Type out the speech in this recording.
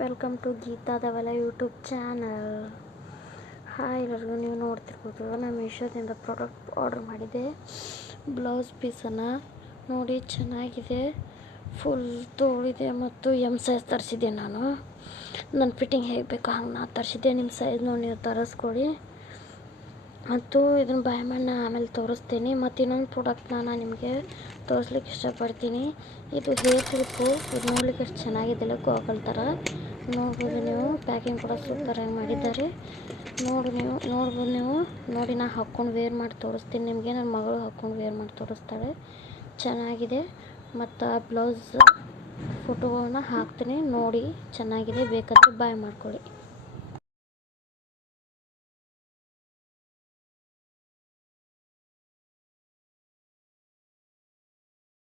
Welcome to Geethadavala YouTube channel. Hi ಎಲ್ಲರಿಗೂ, ನೀವು ನೋಡ್ತಿರ್ಬೋದು ನಾನು ಮೀಶೋದಿಂದ ಪ್ರಾಡಕ್ಟ್ ಆರ್ಡರ್ ಮಾಡಿದ್ದೆ. ಬ್ಲೌಸ್ ಪೀಸನ್ನು ನೋಡಿ, ಚೆನ್ನಾಗಿದೆ, ಫುಲ್ ತೋಳಿದೆ ಮತ್ತು ಎಮ್ ಸೈಜ್ ತರಿಸಿದ್ದೆ. ನನ್ನ ಫಿಟ್ಟಿಂಗ್ ಹೇಗೆ ಬೇಕೋ ಹಂಗೆ ನಾನು ತರಿಸಿದ್ದೆ. ನಿಮ್ಮ ಸೈಜ್ ನೋಡಿ ನೀವು ತರಿಸ್ಕೊಡಿ. ಮತ್ತು ಇದನ್ನು ಬಾಯ್ ಮಾಡಿ ಆಮೇಲೆ ತೋರಿಸ್ತೀನಿ. ಮತ್ತು ಇನ್ನೊಂದು ಪ್ರಾಡಕ್ಟ್ನ ನಾನು ನಿಮಗೆ ತೋರಿಸ್ಲಿಕ್ಕೆ ಇಷ್ಟಪಡ್ತೀನಿ. ಇದು ಹೇರ್ ಕ್ಲಿಪ್ಪು. ಇದು ನೋಡ್ಲಿಕ್ಕೆ ಎಷ್ಟು ಚೆನ್ನಾಗಿದೆಯಲ್ಲ, ಗಾಗಲ್ ಥರ ನೋಡ್ಬೋದು ನೀವು. ಪ್ಯಾಕಿಂಗ್ ಕೂಡ ಸೂಪರಾಗಿ ಮಾಡಿದ್ದಾರೆ. ನೋಡ್ಬೋದು ನೀವು. ನೋಡಿ, ನಾನು ಹಾಕ್ಕೊಂಡು ವೇರ್ ಮಾಡಿ ತೋರಿಸ್ತೀನಿ ನಿಮಗೆ. ನನ್ನ ಮಗಳು ಹಾಕ್ಕೊಂಡು ವೇರ್ ಮಾಡಿ ತೋರಿಸ್ತಾಳೆ. ಚೆನ್ನಾಗಿದೆ. ಮತ್ತು ಆ ಬ್ಲೌಸ್ ಫೋಟೋಗಳನ್ನ ಹಾಕ್ತೀನಿ ನೋಡಿ. ಚೆನ್ನಾಗಿದೆ, ಬೇಕಾದರೆ ಬಾಯ್ ಮಾಡ್ಕೊಳ್ಳಿ.